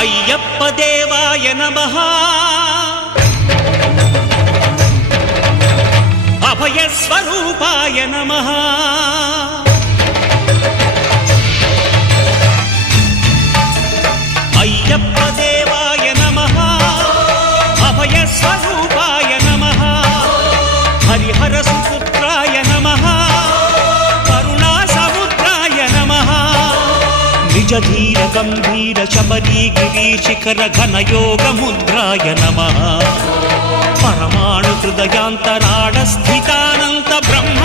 అయ్యప్ప దేవాయ నమః అభయ స్వరూపాయ నమః అయ్యప్ప దేవాయ నమః అభయ స్వరూపాయ నమః హరిహర సుపుత్రాయ నమః కరుణా సముద్రాయ నమః నిజ ధీర గంభీర శబరీ గిరి శిఖర ఘన యోగ ముద్రాయ నమః పరమాణు హృదయాంతరాళ స్థితానంత బ్రహ్మ